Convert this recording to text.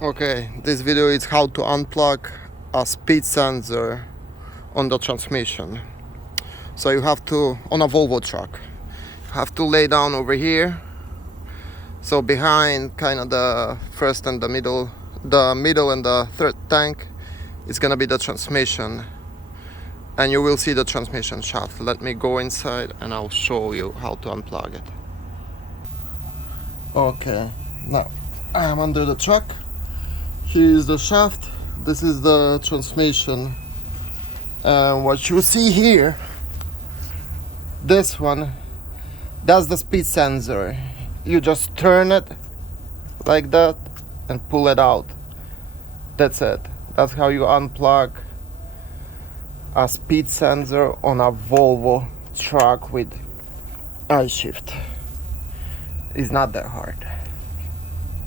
Okay, this video is how to unplug a speed sensor on the transmission. So you have to, on a Volvo truck, you have to lay down over here. So behind kind of the first and the middle and the third tank is gonna be the transmission, and you will see the transmission shaft. Let me go inside and I'll show you how to unplug it. Okay, now I'm under the truck. Here is the shaft, this is the transmission, and what you see here, this one, that's the speed sensor. You just turn it like that and pull it out. That's it. That's how you unplug a speed sensor on a Volvo truck with I shift. It's not that hard.